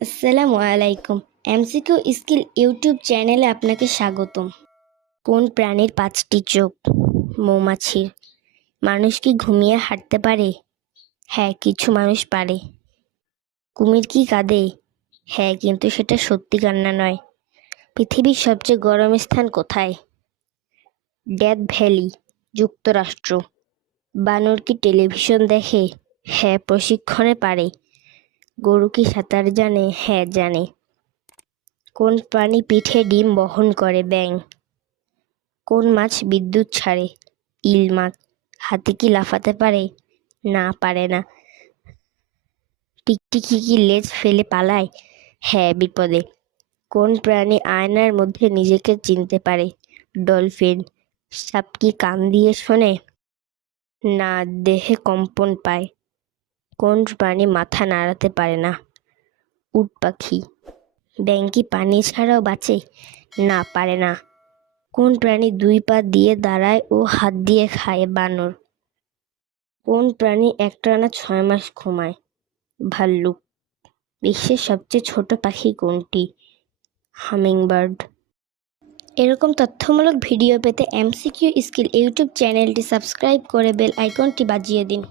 আসসালামু আলাইকুম। MCQ skill YouTube চ্যানেলে আপনাকে স্বাগতম। কোন প্রাণীর 5টি চোখ? মৌমাছির। মানুষ কি ঘুমিয়ে হাঁটতে পারে? হ্যাঁ, কিছু মানুষ পারে। কুমির কি কাঁদে? হ্যাঁ, কিন্তু সেটা সত্যি কান্না নয়। পৃথিবীর সবচেয়ে গরম স্থান কোথায়? ডেথ ভ্যালি, যুক্তরাষ্ট্র। বানর কি টেলিভিশন দেখে? হ্যাঁ, প্রশিক্ষণে পারে। গরু কি সাঁতার জানে? হ্যাঁ, জানে। কোন প্রাণী পিঠে ডিম বহন করে? ব্যাঙ। কোন মাছ বিদ্যুৎ ছাড়ে? ইল মাছ। হাতি কি লাফাতে পারে? না, পারে না। টিকটিকি কি লেজ ফেলে পালায়? হ্যাঁ, বিপদে। কোন প্রাণী আয়নার মধ্যে নিজেকে চিনতে পারে? ডলফিন। সাপ কি কান দিয়ে শোনে? না, দেহে কম্পন পায়। কোন প্রাণী মাথা নাড়াতে পারে না? উট পাখি। ব্যাঙ কি পানি ছাড়াও বাঁচে? না, পারে না। কোন প্রাণী 2 পা দিয়ে দাঁড়ায় ও হাত দিয়ে খায়? বানর। কোন প্রাণী একটানা 6 মাস ঘুমায়? ভাল্লুক। বিশ্বের সবচেয়ে ছোট পাখি কোনটি? হামিংবার্ড। এরকম তথ্যমূলক ভিডিও পেতে এমসিকিউ স্কিল ইউটিউব চ্যানেলটি সাবস্ক্রাইব করে বেল আইকনটি বাজিয়ে দিন।